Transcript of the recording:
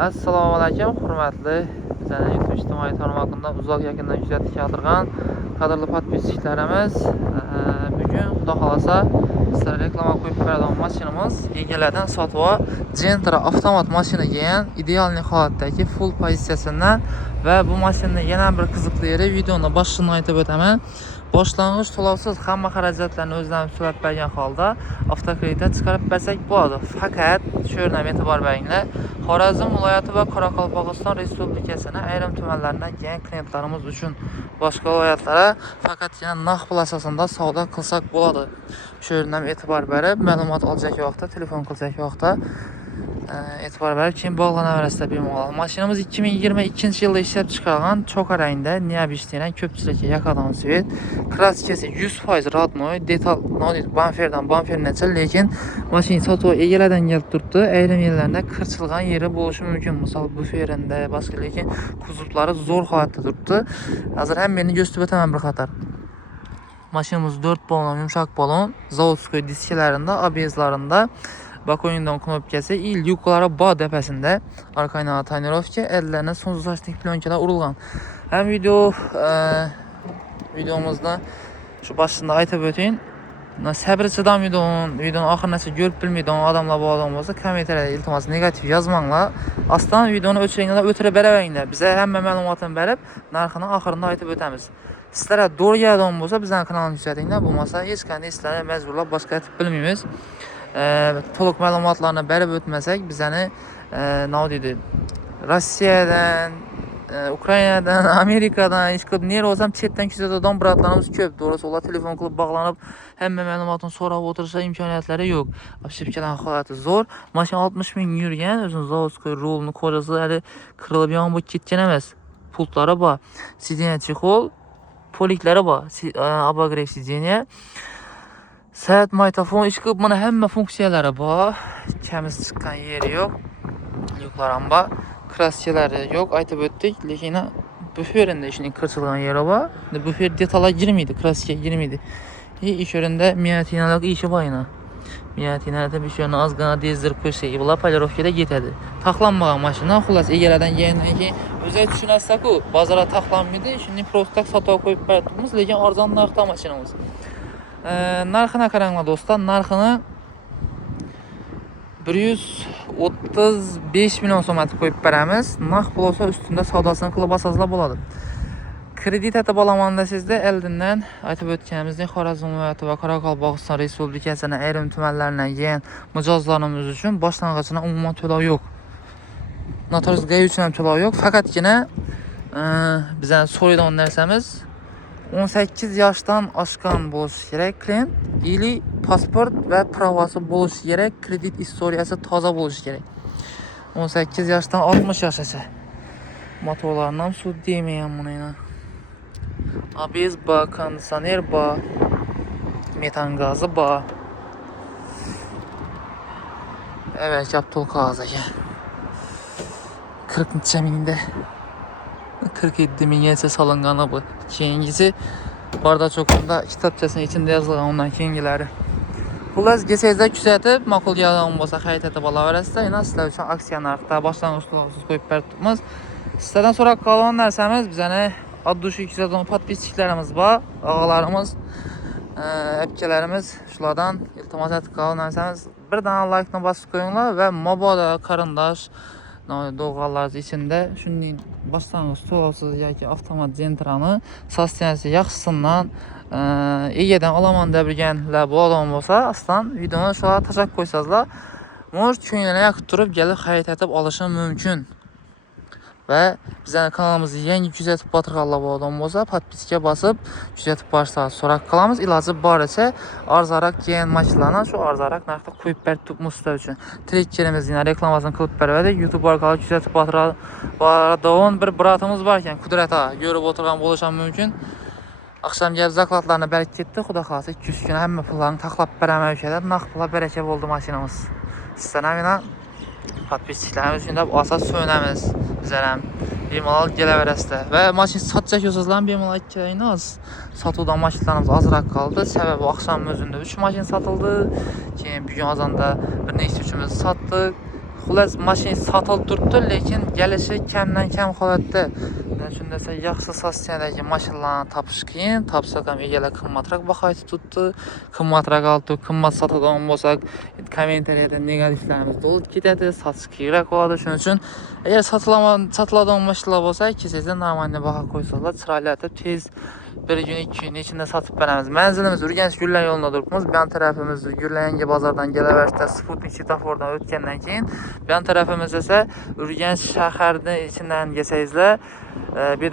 Assalomu alaykum, hurmatli bizning YouTube ijtimoiy tarmog'idan uzoq yaqindan kuzatib keltirgan qadrli podpischilarimiz, bugun xudo xolasa sizlarga reklama qo'yib beradigan mashinamiz egalaridan sotib Gentra avtomat mashina degan idealniy holatdagi full pozitsiyasidan va bu mashinaning yana bir qiziqli yeri videoni boshini aytib o'taman. Boshlang'ich to'lovsiz hamma xarajatlarni o'zlari to'lab bergan holda avtokreditdan chiqarib bersak bo'ladi. Faqat shu yerdan e'tibor beringlar. Xorazm viloyati va Qoraqalpog'iston Respublikasining ayrim tumanlaridan kelgan klientlarimiz uchun boshqa viloyatlara faqatgina naqd pul asosida savdo qilsak bo'ladi. Shu yerdan e'tibor berib, ma'lumot olajak vaqtda, telefon qilajak vaqtda e'tibor berib keyin bog'lanaverasizlar bemalol. Mashinamiz 2022-yilda ishlab chiqarilgan cho'qa rangda neobishtiran ko'pchilikka yoqadigan svet. Kraskasi 100% rodnoy, detal bamferdan lekin mashina sotuv egalaridan kelib turibdi. Ayrim yerlarda qirchilgan yeri bo'lishi mumkin. Misol buferinde boshqa, lekin kuzovlari zo'r holatda turibdi. Hozir ham meni ko'rsatib o'taman bir qator. Mashinamiz 4 balon, yumshoq balon, zavodskoy diskalarida, ABS'larida Bakoyundan knopkasi, lyuklari bor tepasida, arkayna tonirovka, ellerine sonsuz açtık plonkalar urulgan. Hem videomuzda şu başında aytıp öteyim. Sabır çıdam videonun ahırnası görüp bilmeydiğin adamla bu adam olsa kommentariyada iltimas negatif yazmanglar. Aslan videonu ötürengler ötüre berevengler. Bize hemen məlumatını berip narxını ahırında aytıp ötemiz. Sizlere doğru yerden olsa bizden kanalını izlediğinde bu masa hiç kendi istəyəni məcburla başqa etib bilməyimiz. To'liq ma'lumotlarni berib o'tmasak bizani Rossiyadan, Ukrainadan, Amerikadan, ishqilib neri olsam chetdan kuzatadigan bratlarimiz ko'p. To'g'risi ular telefon qilib bog'lanib hamma ma'lumotni so'rab o'tirisha imkoniyatlari yo'q. Shipkadan holati zo'r. Mashina 60 ming yurgan, o'zini zavodskoy rulni qo'rasi hali qirilib yonib ketgan emas. Pultlari bor. Sidenya chexol, poliklari bor. Abagrev sidenya. Saat mikrofon ishqilib mana hamma funksiyalari bor. Kamiz chiqqan yeri yo'q. Lyuklar ham bor. Kraskilari yo'q, aytib o'tdik, lekin buferinde ishning qirchilgan yeri bor. Bufer detalga girmaydi, kraska girmaydi. Ish o'rinda miyatinalik ishi bor ina. Miyatinada bir şeyni ozgina dezdirib qo'ysak, bular polirovkada ketadi. Taxlanmagan mashina, xullas egalaridan kelgandan keyin o'zi tushunasiz-ku, bozorda taxlanmaydi, shuni prosta sotib qo'yib beramiz, lekin arzon narxda mashinamiz. Narxına qaranglar do'stlar, narxini 135 million so'm atib qo'yib beramiz. Naqd pul olsa ustunda savdosini qilib olsanglar bo'ladi. Kredit atib olaman desizda eldindan aytib o'tganimizdek Xorazm viloyati va Qoraqalpog'iston Respublikasining ayrim tumanlaridan kelgan mijozlarimiz uchun boshlang'ichdan umuman to'lov yo'q. Notarius gay uchun ham to'lov yo'q, faqatgina bizdan so'raydigan narsamiz 18 yoshdan oshgan bo'lishi kerak klient, ili pasport va pravosi bo'lishi kerak, kredit istoriyasi toza bo'lishi kerak. 18 yoshdan 60 yoshgacha. Motorlarni ham sud deyman buni. ABS bor, konditsioner bor, metan gazi bor. Evet, yaptol qog'oz ekan. 40 mingda 47 minggacha solingani bu. Keyingisi barda cho'qimda kitobchasining ichida yozilgan, undan keyingilari. Xullas, gesezda kuzatib, ma'qul kelgan bo'lsa xarid etib olaverasizlar. Yana sizlar uchun aksiya narxda boshlang'ich to'lovsiz qo'yib beribmiz. Sizlardan so'rab qolgan narsamiz, bizani oddiy kuzatgan podpischilarimiz bor, og'alarimiz, akalarimiz, shulardan iltimos etib qolgan narsamiz, birdan like ni bosib qo'yinglar va mabodo qarindosh doğallar içinde shunday boshlang'ich to'lovsiz yoki avtomat Gentrani sostenasi yaxshisidan egadan olaman deb bilganlar bu odam bo'lsa, aslan videoni shular tashab qo'ysanglar, mo'j ko'ngilini yoqib turib kelib xarid etib olishi mumkin. Ve bizning kanalimizni yangi kuzatib o'tirganlar bu odam bo'lsa, podpiska bosib kuzatib borsangiz so'rab qolamiz. Iloji boricha arzonroq kelgan mashinalarni shu arzonroq narxda qo'yib berib sizlar uchun. Trekkerimizni reklamasini qilib beradi. YouTube orqali kuzatib o'tiradigan bir bratimiz bor ekan, Qudrat aka, ko'rib o'tirgan bo'lishi mumkin. Akşam gelip zaklatlarını berib ketdi. Xudo xolasa 2-3 kun hamma pullarni taxlab beraman o'shalar. Naqd pullar baraka bo'ldi mashinamiz. Sizlar ham podpischilarimiz uchun deb asas so'namiz. Bizlar ham bemalol kelaverasizlar. Va mashina sotsak bo'lsanglar bemalol aytayingiz. Sotuvdan mashinalarimiz ozroq qoldi. Sababi oqshom o'zida 3 mashina sotildi. Keyin bugun azonda bir nechta uchimiz sotdik. Xullas mashina sotilib turibdi, lekin kelishi kamdan kam holatda. Men shunda desa yaxshi sostenadagi mashinalarni topish qiyin, topsak ham egalar qimmatroq baho tutdi. Qimmatroq olib, qimmat sotadigan bo'lsak, kommentariyada negativlarimiz to'lib ketadi, sotish kerak bo'ladi. Shuning uchun agar sotiladigan mashinalar bo'lsa, kelsangiz normalniy baho qo'ysalar, chiroyli tez bir kun, 2 kun ichida sotib beramiz. Manzilimiz Urganch Gullar yo'lida turibmiz. Bu tarafimiz Gullangi bozordan kelaverishda Sputnik svetofordan o'tgandan keyin, bu tarafimiz esa Urganch shaharining ichidan kelsangizlar, bu